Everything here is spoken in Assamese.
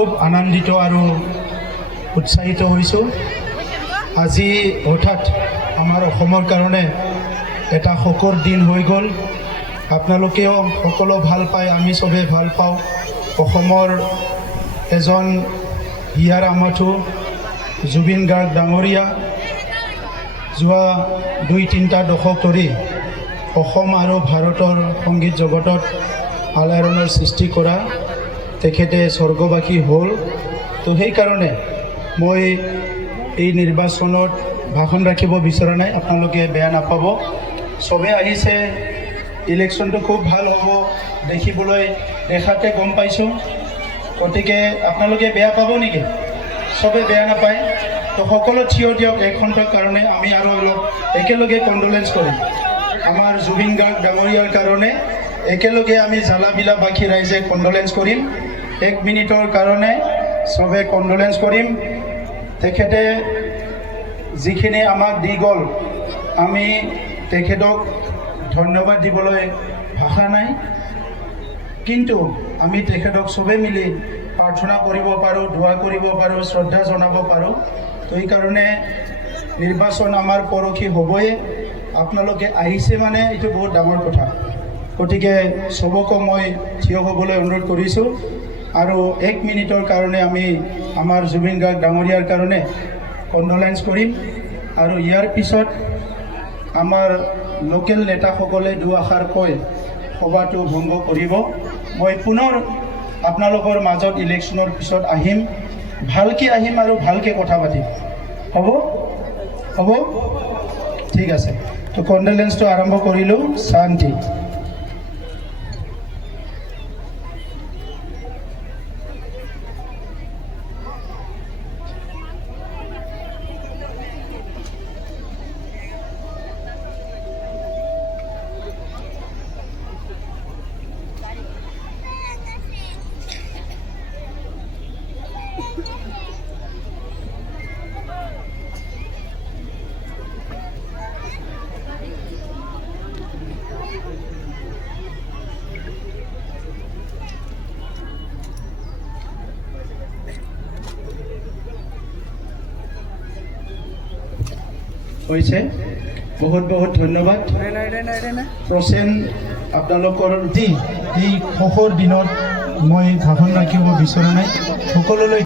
খুব আনন্দিত আৰু উৎসাহিত হৈছোঁ। আজি হঠাৎ আমাৰ অসমৰ কাৰণে এটা শোকৰ দিন হৈ গ'ল। আপোনালোকেও সকলো ভাল পায়, আমি চবে ভাল পাওঁ। অসমৰ এজন হিয়াৰ আমঠু জুবিন গাৰ্গ ডাঙৰীয়া যোৱা ২-৩টা দশক ধৰি অসম আৰু ভাৰতৰ সংগীত জগতত আলোড়নৰ সৃষ্টি কৰা তেখেতে স্বৰ্গবাসী হ'ল। তো সেইকাৰণে মই এই নিৰ্বাচনত ভাষণ ৰাখিব বিচৰা নাই, আপোনালোকে বেয়া নাপাব। চবে আহিছে, ইলেকশ্যনটো খুব ভাল হ'ব দেখিবলৈ, দেখাতে গম পাইছোঁ। গতিকে আপোনালোকে বেয়া পাব নেকি? চবে বেয়া নাপায় তো সকলো থিয় দিয়ক এক ঘণ্টাৰ কাৰণে। আমি আৰু অলপ একেলগে কণ্ডোলেঞ্চ কৰিম আমাৰ জুবিন গাৰ্গ ডাঙৰীয়াৰ কাৰণে। একেলগে আমি জ্বালাবিলাবাসী ৰাইজে কণ্ডোলেঞ্চ কৰিম। 1 মিনিটৰ কাৰণে চবে কণ্ডোলেঞ্চ কৰিম। তেখেতে যিখিনি আমাক দি গ'ল, আমি তেখেতক ধন্যবাদ দিবলৈ ভাষা নাই, কিন্তু আমি তেখেতক চবে মিলি প্ৰাৰ্থনা কৰিব পাৰোঁ, দোৱা কৰিব পাৰোঁ, শ্ৰদ্ধা জনাব পাৰোঁ। তো এইকাৰণে নিৰ্বাচন আমাৰ পৰহি হ'বই। আপোনালোকে আহিছে মানে এইটো বহুত ডাঙৰ কথা। গতিকে চবকো মই থিয় হ'বলৈ অনুৰোধ কৰিছোঁ আৰু 1 মিনিটৰ কাৰণে আমি আমাৰ জুবিন গাৰ্গ ডাঙৰীয়াৰ কাৰণে কণ্ডোলেঞ্চ কৰিম। আৰু ইয়াৰ পিছত আমাৰ লোকেল নেতাসকলে দুআষাৰ কৈ সভাটো ভংগ কৰিব। মই পুনৰ আপোনালোকৰ মাজত ইলেকশ্যনৰ পিছত আহিম, ভালকৈ আহিম আৰু ভালকৈ কথা পাতিম। হ'ব হ'ব ঠিক আছে। তো কণ্ডোলেঞ্চটো আৰম্ভ কৰিলোঁ। শান্তি। হৈছে বহুত বহুত ধন্যবাদ। প্ৰচেন আপোনালোকৰ যি এই শোকৰ দিনত মই ভাষণ ৰাখিব বিচৰা নাই। সকলোলৈ